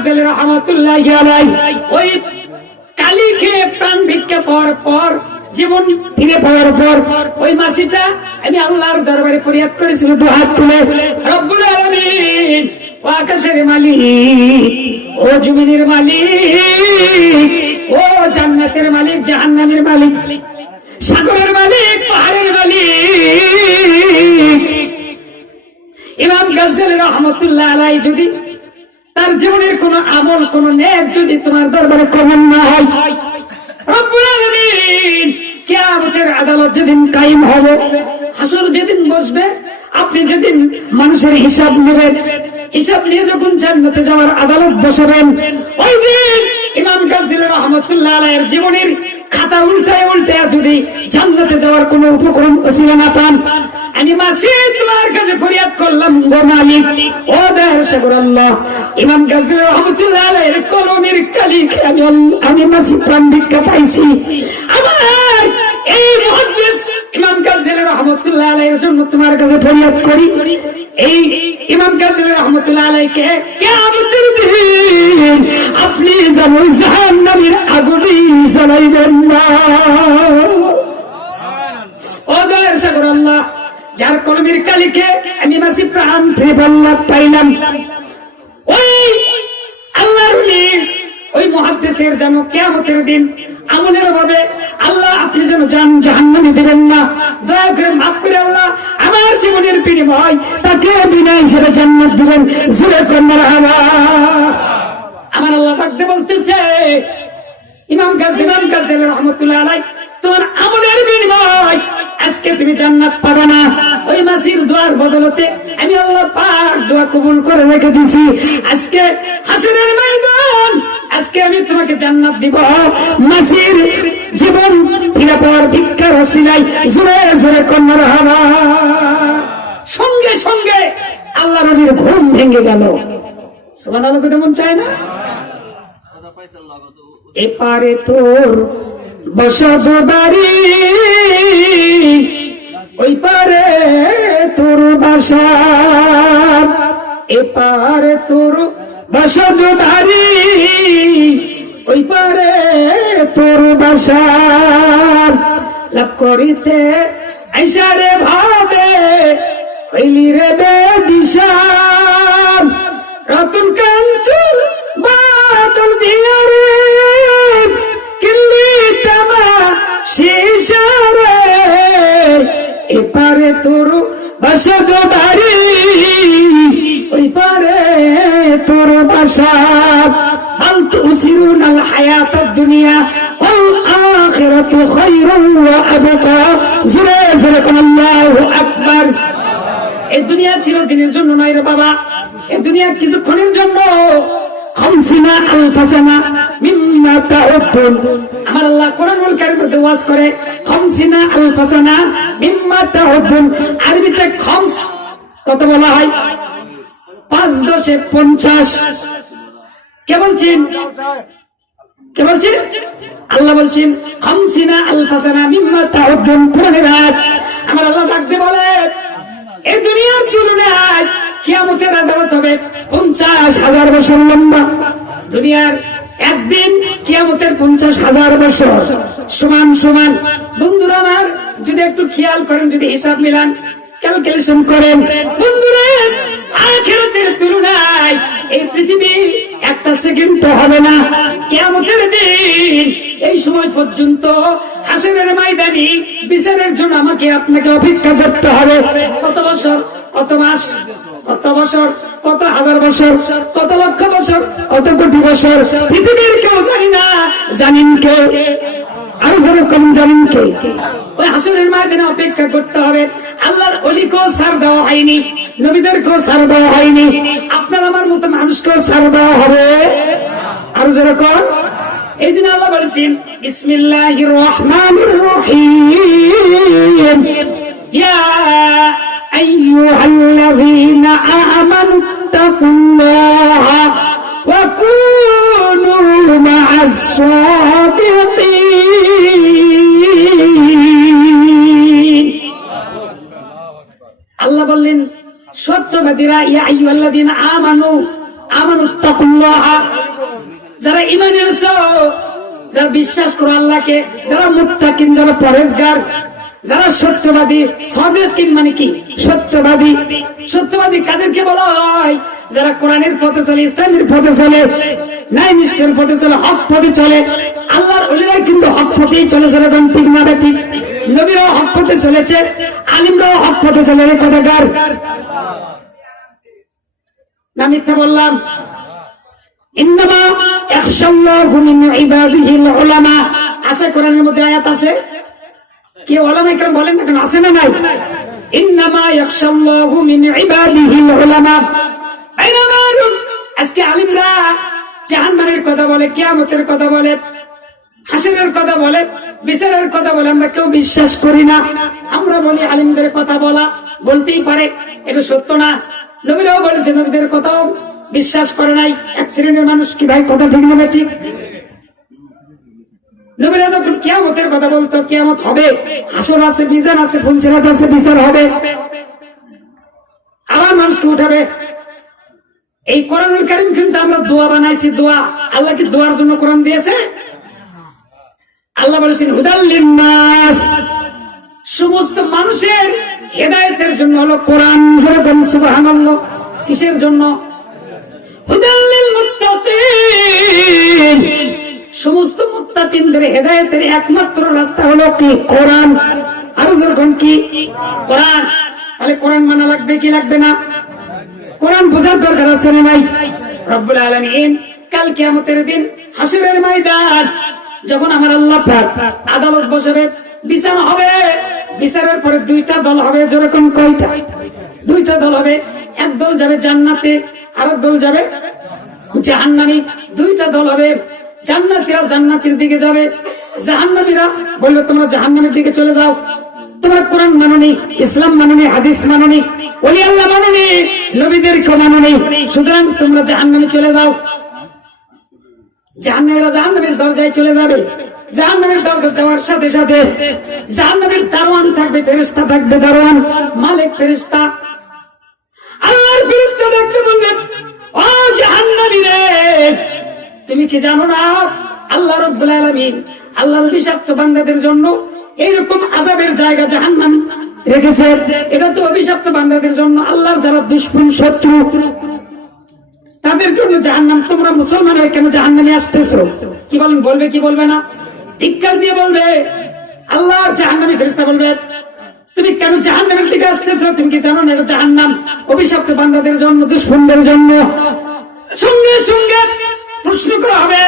গাজ্জালী রাহমাতুল্লাহি আলাইহি ওই কালি খেয়ে প্রাণ ভিক্ষা পাওয়ার পর জীবন ফিরে পাওয়ার পর ওই মাসিটা আমি আল্লাহর দরবারে ফরিয়াদ করেছিল দু হাত তুলে, রব্বুল আলামিন, ও আকাশের মালিক, ও জমিনের মালিক, ও জান্নাতের মালিক, জাহান্নামের মালিক, সাগরের মালিক, পাহাড়ের মালিক, ইমাম গাজ্জালী রাহমাতুল্লাহি আলাইহি যদি তার জীবনের কোন আমল কোন নেক যদি তোমার দরবারে কবুল না হয়, রব্বুল আলামিন কিয়ামতের আদালত যেদিন কায়েম হবে, হাসর যেদিন বসবে, আপনি যেদিন মানুষের হিসাব নেবেন, হিসাব নিয়ে যখন জান্নাতে যাওয়ার আদালত বসাবেন, ওই দিন ইমাম গাজ্জালী রাহমাতুল্লাহি আলাইহির জীবনের খাতা উল্টায় উল্টায় যদি জান্নাতে যাওয়ার কোনো উপক্রম ওসিলা না পান, আমি মাসি তোমার কাছে ফরিয়াদ করলাম, গো মালিক, ও দয়ার সাগর আল্লাহ, ইমাম গাজ্জালী রাহমাতুল্লাহি আলাইহির কলমের কালি আমি মাসি প্রাণ ভিক্ষা পাইছি। আমার এই মুহাদ্দিস ইমাম গাজ্জালী রাহমাতুল্লাহি আলাইহির জন্য তোমার কাছে ফরিয়াদ করি, এই ইমাম গাজ্জালী রাহমাতুল্লাহি আলাইহিকে কিয়ামতের দিন আপনি যেন জাহান্নামের আগুনে জ্বালাইবেন না। ও দয়ার সাগর আল্লাহ, যার কলমের কালিকে আমি মাসি প্রাণ ফিরে পাইলাম, ওই আল্লাহর ওলি, ওই মুহাদ্দিসের যেন কিয়ামতের দিন আমলের অভাবে আল্লাহ আপনি যেন জাহান্নামে দিবেন না। দয়া করে মাফ করে আল্লাহ আমার জীবনের বিনিময় তাকে বিনা হিসেবে জান্নাত দিবেন। জোরে করে মারহাবা। আমার আল্লাহ ডাকতে বলতেছে, ইমাম গাজ্জালী রাহমাতুল্লাহি আলাইহি, তোমার আমলের বিনিময় আজকে তুমি জান্নাত পাবে না। ওই মাসির দোয়ার বদলতে আমি আল্লাহ পাক দোয়া কবুল করে রেখে দিছি। আজকে হাসরের ময়দান, আজকে আমি তোমাকে জান্নাত দিব। মাসির জীবন ফিরে পাওয়ার ভিক্ষার ওসিলায় জোরে জোরে করে মারহাবা। সঙ্গে সঙ্গে আল্লাহর নবীর ঘুম ভেঙে গেল। সুবহানাল্লাহ, কত মন চায় না? এপারে তোর বসত বাড়ি, ওই পারে তোর বাসা, এপারে তোর বসত বাড়ি, ওই পারে তোর বাসা, লাভ করিতে আইসারে ভাবে হইলি রে বেদিশা, রতন কাঞ্চন বাদল দিয়া রে কিল্লি তামা শিশারে, এপারে তোর বসত বাড়ি, ওই পারে তোর বাসা, বাল তুসিরুনাল হায়াতাদ দুনিয়া ওয়াল আখিরাতু খায়রুন ওয়া আবকা। জোরে জোরে কোন আল্লাহু আকবার। এই দুনিয়া চিরদিনের জন্য নয় রে বাবা, এই দুনিয়া কিছুক্ষণের জন্য। খামসিনা আলফা সানা মিম্মা তাউদ্দুন, আমার আল্লাহ কোরআনুল কারীমের মধ্যে ওয়াজ করে, খামসিনা আলফা সানা মিম্মা তাউদ্দুন। আরবিতে খামস কত বলা হয়? 5 10 50। কে বলছেন? কে বলছেন? আল্লাহ বলছেন খামসিনা আলফা সানা মিম্মা তাউদ্দুন। কোরআনের আয়াত। আমার আল্লাহ ডাকতে বলে, এই দুনিয়ার তুলনায় কিয়ামতের আদালত হবে 50,000 বছর লম্বা। দুনিয়ার একদিন কিয়ামতের 50,000 বছর সমান সমান। বন্ধুরা আমার, যদি একটু খেয়াল করেন, যদি হিসাব মিলান, ক্যালকুলেশন করেন, বন্ধুরা, আখিরাতের তুলনায় এই পৃথিবী একটা সেকেন্ড তো হবে না। কিয়ামতের দিন এই সময় পর্যন্ত হাসরের ময়দানে বিচারের জন্য আমাকে আপনাকে অপেক্ষা করতে হবে। কত বছর, কত মাস, কত বছর, কত হাজার বছর, কত লক্ষ বছর, কত কোটি বছর, পৃথিবীর কেউ জানি না। জানেন কে? আরো যারা কম জানেন কে? ওই হাসরের ময়দানে অপেক্ষা করতে হবে। আল্লাহর ওলিকেও ছাড় দেওয়া হয়নি, নবীদেরকেও ছাড় দেওয়া হয়নি, আপনার আমার মতো মানুষকেও ছাড় দেওয়া হবে। আরো যারা কম। এই জন্য আল্লাহ বলেছেন, বিসমিল্লাহির রহমানির রহিম, ইয়া আইয়ুহাল্লাযীনা আমানু তাকুল্লাহা ওয়া কুনু মা'আস সাদিকিন। আল্লাহ বললেন, সত্যবাদীরা, ইয়া আইয়ুহাল্লাযীনা আমানু, আমানুত্তাকুল্লাহ, যারা ঈমান এনেছো, যারা বিশ্বাস করো আল্লাহকে, যারা মুত্তাকিন, যারা পরেজগার, যারা সত্যবাদী। সাদিকিন মানে কি? সত্যবাদী। সত্যবাদী কাদেরকে বলা হয়? যারা কোরআনের পথে চলে, ইসলামের পথে চলে, ন্যায় নিষ্ঠের পথে চলে, হক পথে চলে। আল্লাহর ওলিরাই কিন্তু হক পথেই চলে, যেরকম ঠিক না ঠিক। নবীরাও হক পথে চলেছে, আলিমরাও হক পথে চলে। কথাকার না মিথ্যা বললাম? ইন্নামা ইয়াখশাল্লাহু মিন ইবাদিহিল উলামা। আছে কোরআনের মধ্যে আয়াত আছে, কি উলামা ইকরাম বলেন না কেন? আছে না নাই? ইন্নামা ইয়াখশাল্লাহু মিন ইবাদিহিল উলামা। আজকে আলিমরা জাহান্নামের কথা বলে, কিয়ামতের কথা বলে, হাসরের কথা বলে, বিচারের কথা বলে, আমরা কেউ বিশ্বাস করি না। আমরা বলি আলিমদের কথা বলা বলতেই পারে, এটা সত্য না। নবীরাও বলেছে, নবীদের কথাও বিশ্বাস করে নাই এক শ্রেণীর মানুষ। কি ভাই কথা ঠিক না ঠিক? নবীরা যখন কিয়ামতের কথা বলতো, কিয়ামত হবে, হাসর আছে, মিজান আছে, ফুলসিরাত আছে, বিচার হবে, আবার মানুষকে উঠাবে। এই কোরআনুল কারীম কিন্তু আমরা দোয়া বানাইছি। দোয়া, আল্লাহ কি দোয়ার জন্য কোরআন দিয়েছে? আল্লাহ বলেছেন হুদাল লিন্নাস, সমস্ত মানুষের হেদায়েতের জন্য হলো কোরআন। যেরকম সুবহানাল্লাহ। কিসের জন্য? হুদাল লিল মুত্তাকিন, সমস্ত মুত্তাকিনদের হেদায়েতের একমাত্র রাস্তা হলো কি? কোরআন। আর যেরকম কি? কোরআন। তাহলে কোরআন মানা লাগবে কি লাগবে না? কোরআন বোঝার দরকার আছে না নাই? রব্বুল আলামিন কাল কিয়ামতের দিন হাসরের ময়দান যখন আমার আল্লাহ পাক আদালত বসাবে, বিচার হবে, বিচারের পরে দুইটা দল হবে। যেরকম কয়টা? দুইটা দল হবে। এক দল যাবে জান্নাতে, আর এক দল যাবে জাহান্নামে। দুইটা দল হবে। জান্নাতীরা জান্নাতের দিকে যাবে, জাহান্নামীরা বলবে তোমরা জাহান্নামের দিকে চলে যাও। তোমরা কোরআন মানোনি, ইসলাম মানোনি, হাদিস মানোনি, ওলি আল্লাহ মানোনি, নবীদেরকে মানোনি, সুতরাং তোমরা জাহান্নামে চলে যাও। জাহান্নামীরা জাহান্নামের দরজায় চলে যাবে। জাহান্নামের দরজা যাওয়ার সাথে সাথে জাহান্নামের দারোয়ান থাকবে, ফেরেশতা থাকবে, দারোয়ান মালিক ফেরেশতা। আল্লাহর ফেরেশতা দেখতে বললেন, ও জাহান্নামী রে, তুমি কি জানো না আল্লাহ রাব্বুল আলামিন আল্লাহর অভিশপ্ত বান্দাদের জন্য এইরকম আযাবের জায়গা জাহান্নাম রেখেছে? এটা তো অভিশপ্ত বান্দাদের জন্য, আল্লাহর যারা দুশমন, শত্রু, তাদের জন্য জাহান্নাম। তোমরা মুসলমান হয়ে কেন জাহান্নামে আসতেছো? কি বলেন? বলবে কি বলবে না? ধিক্কার দিয়ে বলবে। আল্লাহ জাহান্নামী ফেরেশতা বলবে, তুমি কেন জাহান্নামের দিকে আসতেছো? তুমি কি জানো না এটা জাহান্নাম অভিশপ্ত বান্দাদের জন্য, দুশমনদের জন্য? সঙ্গে সঙ্গে প্রশ্ন করা হবে,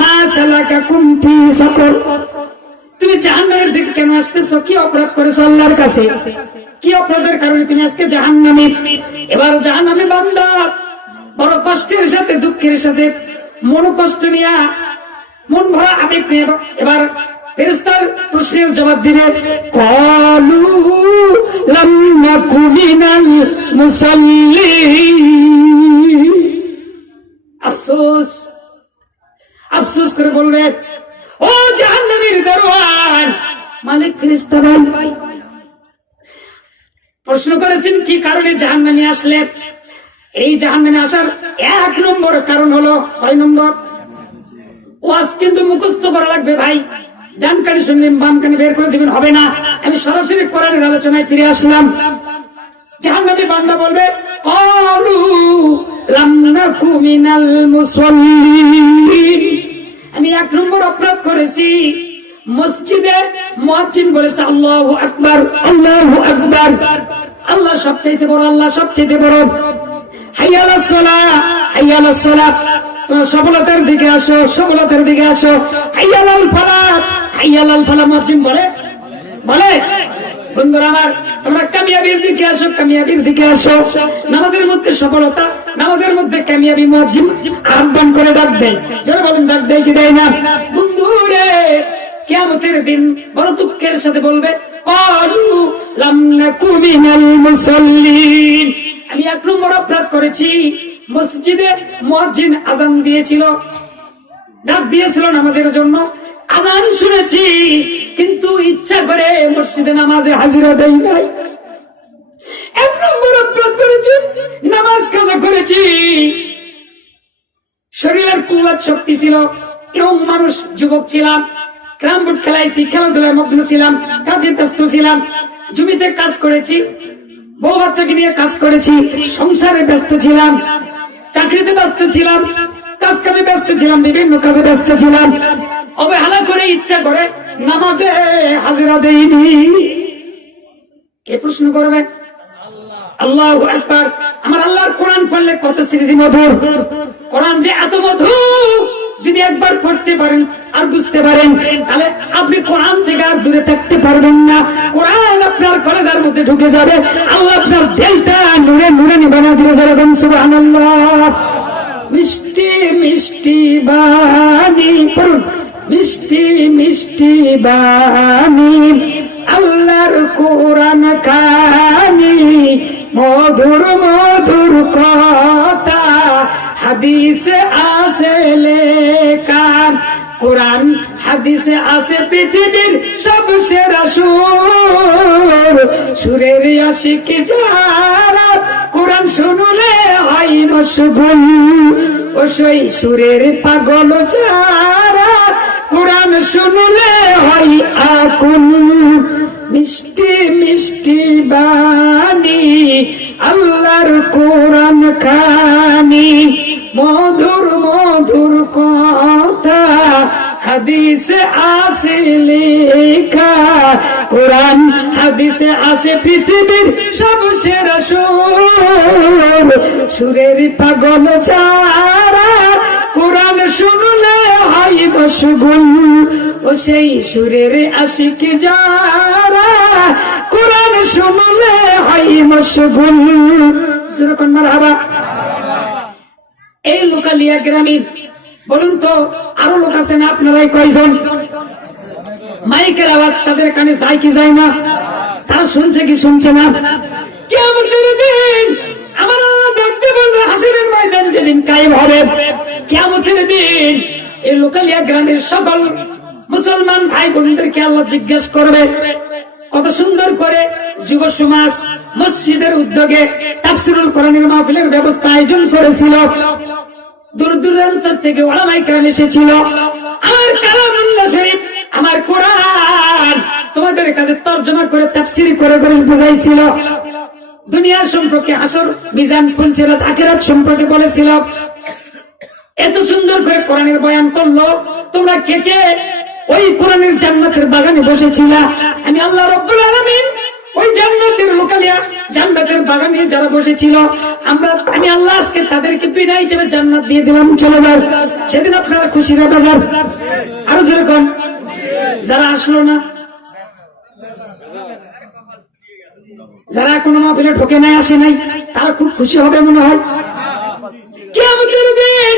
মা সালাকাকুম ফি সাকর, তুমি জাহান্নামের দিকে কেন আসতেছো? কি অপরাধ করেছো আল্লাহর কাছে? কি অপরাধের কারণে তুমি আজকে জাহান্নামে? এবার জাহান্নামী বান্দা বড় কষ্টের সাথে, দুঃখের সাথে, মন কষ্ট নিয়ে, মন ভরা আবেগ নিয়ে এবার ফেরেশতার প্রশ্নের জবাব দিবে, ক্বালু লাম নাকু মিনাল মুসাল্লিন। আফসোস, আফসোস করে বলবে, ও জাহান্নামীর দারোয়ান মালিক ফেরেশতা ভাই, প্রশ্ন করেছেন কি কারণে জাহান্নামে আসলে? এই জাহান্নামে আসার এক নম্বর কারণ হলো, কয় নম্বর? ওয়াজ কিন্তু মুখস্থ করা লাগবে ভাই। ডান কানে শুনবেন, বাম কানে বের করে দিবেন হবে না। আমি সরাসরি কোরআনের আলোচনায় ফিরে আসলাম। জাহান্নামী বান্দা বলবে, ক্বালু লাম নাকু মিনাল মুসাল্লিন, আমি এক নম্বর অপরাধ করেছি। মসজিদে মুয়াজ্জিন বলেছে আল্লাহু আকবার, আল্লাহু আকবার, আল্লাহ সবচাইতে বড়, আল্লাহ সবচাইতে বড়। হাইয়া আলাস সালাহ, হাইয়া আলাস সালাত, তোমরা সফলতার দিকে আসো, সফলতার দিকে আসো। হাইয়া আলাল ফালাহ, হাইয়া আলাল ফালাহ মুয়াজ্জিন বলে, বলে বন্ধুরা আমার, তোমরা কামিয়াবির দিকে আসো, কামিয়াবির দিকে আসো। নামাজের মধ্যে সফলতা, নামাজের মধ্যে কামিয়াবি মুয়াজ্জিন আহ্বান করে ডাক দেয়। যারা বলেন ডাক দেয় কি দেয় না? বন্ধুরে কিয়ামতের দিন বড় দুঃখের সাথে বলবে, ক্বালু লাম নাকু মিনাল মুসাল্লিন, আমি এক নম্বর অপরাধ করেছি। মসজিদে মুয়াজ্জিন আযান দিয়েছিল, ডাক দিয়েছিল নামাজের জন্য, আযান শুনেছি, কিন্তু ইচ্ছা করে মসজিদে নামাজে হাজিরা দেই নাই। এক নম্বর অপরাধ করেছি, নামাজ কাজা করেছি। শরীরের কুয়াত শক্তি ছিল, এবং মানুষ যুবক ছিলাম, ক্যারাম বোর্ড খেলাইছি, খেলাধুলায় মগ্ন ছিলাম, কাজে ব্যস্ত ছিলাম, জমিতে কাজ করেছি, বউ বাচ্চাকে নিয়ে কাজ করেছি, সংসারে ব্যস্ত ছিলাম, চাকরিতে ব্যস্ত ছিলাম, কাজ কামে ব্যস্ত ছিলাম, বিভিন্ন কাজে ব্যস্ত ছিলাম। অবহেলা করে ইচ্ছা করে নামাজে হাজিরা দেইনি। কে প্রশ্ন করবে? আল্লাহু আকবার। আমার আল্লাহর কোরআন পড়লে কত স্মৃতি মধুর। কোরআন যে এত মধুর, যদি একবার পড়তে পারেন আর বুঝতে পারেন, তাহলে আপনি কোরআন থেকে আর দূরে থাকতে পারবেন না। কোরআন আপনার কলেজার মধ্যে ঢুকে যাবে, আল্লাহ আপনার দিলটা নূরে নূরানি বানিয়ে দিবে। যারা সুবহানাল্লাহ। মিষ্টি মিষ্টি বাণী পড়ুন, মিষ্টি মিষ্টি বাণী আল্লাহর কোরআন খানি, মধুর মধুর কথা হাদিসে আছে লেখা। কোরআন হাদিসে আছে পৃথিবীর সব সেরা সুর, সুরের আশিক যারা কোরআন শুনলে হয় মশগুল, ও সেই সুরের পাগল যারা কোরআন শুনলে হয় আকুল। মিষ্টি মিষ্টি বাণী আল্লাহর কোরআন খানি, মধুর মধুর কথা হাদিসে আছে লেখা। কোরআন হাদিসে আছে পৃথিবীর সব সেরা সুর, সুরের পাগল যারা কোরআন শুনলে হয় মশগুল, ও সেই সুরের আশিক যারা কোরআন শুনলে হয় মশগুল। সুরকন মারহাবা। এই লোকালিয়া গ্রামীণ, বলুন তো আরো লোক আছেন আপনারাই কয়জন? মাইকের আওয়াজ তাদের কানে যায় কি যায় না? তারা শুনছে কি শুনছে না? কিয়ামতের দিন আমার আল্লাহ দেখতে বলবে, হাসরের ময়দান যেদিন কায়েম হবে, কিয়ামতের দিন এই লোকালিয়া গ্রামের সকল মুসলমান ভাই বোনদেরকে আল্লাহ জিজ্ঞেস করবে, কত সুন্দর করে যুব সমাজ মসজিদের উদ্যোগে তাফসীরুল কোরআনের মাহফিলের ব্যবস্থা আয়োজন করেছিল। দূর দূরান্ত থেকে ওলামায়ে কেরাম এসেছিল। আমার কালামুল্লাহ শরীফ, আমার কোরআন তোমাদের কাছে তরজমা করে তাফসীর করে করে বুঝাইছিল। দুনিয়া সম্পর্কে, হাসর মিজান ফুলসিরাত আখিরাত সম্পর্কে বলেছিল। এত সুন্দর করে কোরআনের বয়ান করলো। তোমরা কে কে ওই কোরআনের জান্নাতের বাগানে বসেছিলা? আমি আল্লাহ রাব্বুল আলামিন ওই জান্নাতের লোকালিয়া জান্নাতের বাগানে যারা বসেছিল, আমি আল্লাহ আজকে তাদেরকে বিনা হিসেবে জান্নাত দিয়ে দিলাম, চলে যাও। সেদিন আপনারা খুশি না বাজার? আরো যেরকম যারা আসলো না, যারা এখনো মাহফিলে ঢোকে নাই, আসে নাই, তারা খুব খুশি হবে মনে হয়। কিয়ামতের দিন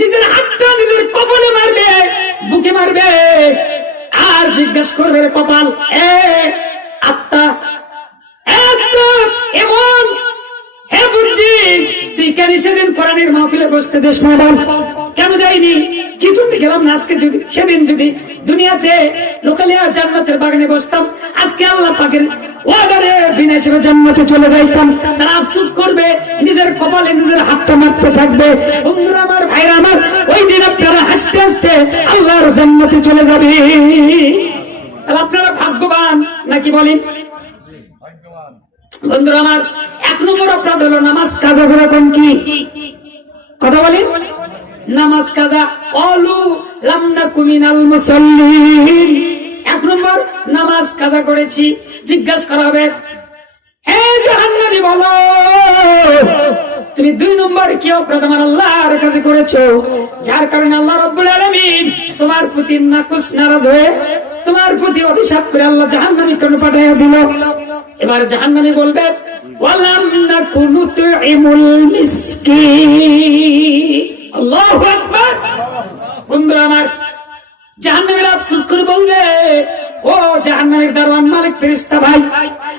নিজের হাতটা নিজের কপালে মারবে, বুকে মারবে, আর জিজ্ঞাসা করবে, কপাল এ আত্মা এমন, হে বুদ্ধি তুই কেন সেদিন কোরআনের মাহফিলে বসতে দেশ না? বল কেন যাইনি? কি জন্য গেলাম না? আজকে যদি সেদিন যদি দুনিয়াতে লোকালিয়া জান্নাতের বাগানে বসতাম, আজকে আল্লাহ পাকের ওয়াদারে বিনা হিসেবে জান্নাতে চলে যাইতাম। তারা আফসোস করবে, নিজের কপালে নিজের হাতটা মারতে থাকবে। বন্ধুরা আমার, ভাইরা আমার, ওই দিন আপনারা হাসতে হাসতে আল্লাহর জান্নাতে চলে যাবে। তাহলে আপনারা ভাগ্যবান নাকি বলেন? বন্ধুরা আমার, এক নম্বর অপরাধ হলো নামাজ কাজা। যেরকম কি কথা বলেন? নামাজ কাজা। অলু লাম নাকু মিনাল মুসাল্লিন। এক নম্বর নামাজ কাজা করেছি। জিজ্ঞাসা করা হবে, হে জাহান্নামী বলো তুমি 2 নম্বর কি অপরাধ আমার আল্লাহর কাছে করেছো, যার কারণে আল্লাহ রাব্বুল আলামিন তোমার প্রতি নাকুশ নারাজ হয়ে তোমার প্রতি অভিশাপ করে আল্লাহ জাহান্নামী কেন পাঠাইয়া দিল? এবার জাহান্নামী বলবে, ওয়ালাম নাকু নুতইমুল মিসকিন। আল্লাহু আকবার। বন্ধুরা আমার, জাহান্নামীর আফসোস করে বলবে, ও জাহান্নামের দারওয়ান মালিক ফেরেশতা ভাই,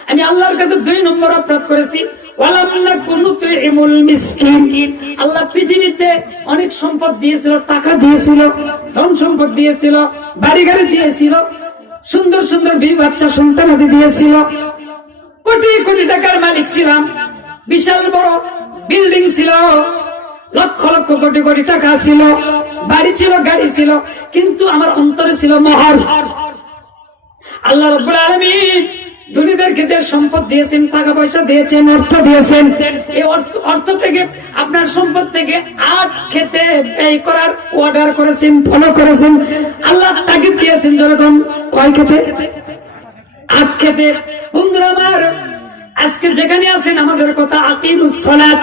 আমি আল্লাহর কাছে 2 নম্বর অপরাধ করেছি। ওয়ালাম নাকু নুতইমুল মিসকিন। আল্লাহ পৃথিবীতে অনেক সম্পদ দিয়েছিল, টাকা দিয়েছিল, ধন সম্পদ দিয়েছিল, বাড়ি গাড়ি দিয়েছিল, সুন্দর সুন্দর বিবি বাচ্চা সন্তানাদি দিয়েছিল, কোটি কোটি টাকার মালিক ছিলাম, বিশাল বড় বিল্ডিং ছিল, লক্ষ লক্ষ কোটি কোটি টাকা ছিল, বাড়ি ছিল, গাড়ি ছিল, কিন্তু আমার অন্তরে ছিল মোহর। আল্লাহ রাব্বুল আলামিন ধনীদেরকে যে সম্পদ দিয়েছেন, টাকা পয়সা দিয়েছেন, অর্থ দিয়েছেন, এই অর্থ থেকে, আপনার সম্পদ থেকে আট খেতে ব্যয় করার অর্ডার করেছেন, ফলো করেছেন। আল্লাহ তাগিদ দিয়েছেন যেরকম কয় খেতে? আট খেতে। বন্ধুরা আমার, আজকে যেখানে আছে নামাজের কথা, আকিমুস সালাত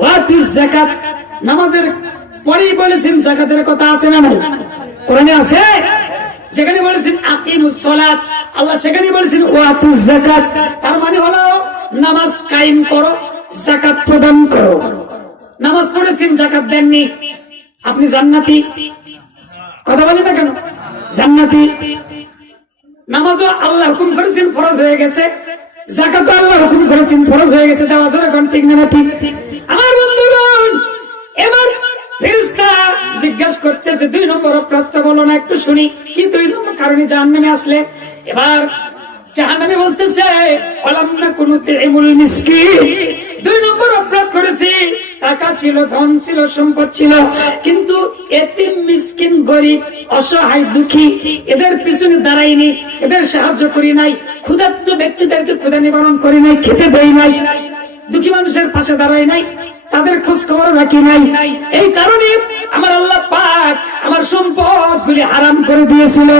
ওয়া আতুজ যাকাত, নামাজের পরেই বলেছেন যাকাতের কথা, আছে না নাই? কোরআনে আছে। যেখানে বলেছেন আকিমুস সালাত, আল্লাহ সেখানে বলেছেন ওয়া আতুজ যাকাত। তার মানে হলো নামাজ কায়েম করো, যাকাত প্রদান করো। নামাজ পড়েছেন, যাকাত দেননি, আপনি জান্নাতি? কথা বলেন না কেন? জান্নাতি। নামাজও আল্লাহ হুকুম করেছেন, ফরজ হয়ে গেছে। যাকাতও আল্লাহ হুকুম করেছেন, ফরজ হয়ে গেছে। দেওয়া জোরে কোন ঠিক না ঠিক? আমার বন্ধুগণ, এবার ফেরেশতা জিজ্ঞাসা করতেছে, 2 নম্বর অপরাধটা বলো না, একটু শুনি। কি 2 নম্বর কারণে জাহান্নামে আসলে? এবার জাহান্নামে বলতেছে, ওয়ালাম নাকুনু তুইমুল মিসকিন। 2 নম্বর অপরাধ করেছি, টাকা ছিল, ধন ছিল, সম্পদ ছিল, কিন্তু এতিম, মিসকিন, গরিব, অসহায়, দুঃখী, এদের পিছনে দাঁড়াইনি, এদের সাহায্য করি নাই, ক্ষুধার্ত ব্যক্তিদেরকে ক্ষুধা নিবারণ করি নাই, খেতে দেই নাই, দুঃখী মানুষের পাশে দাঁড়াই নাই, তাদের খোঁজ খবর রাখি নাই। এই কারণে আমার আল্লাহ পাক আমার সম্পদ গুলি হারাম করে দিয়েছিল।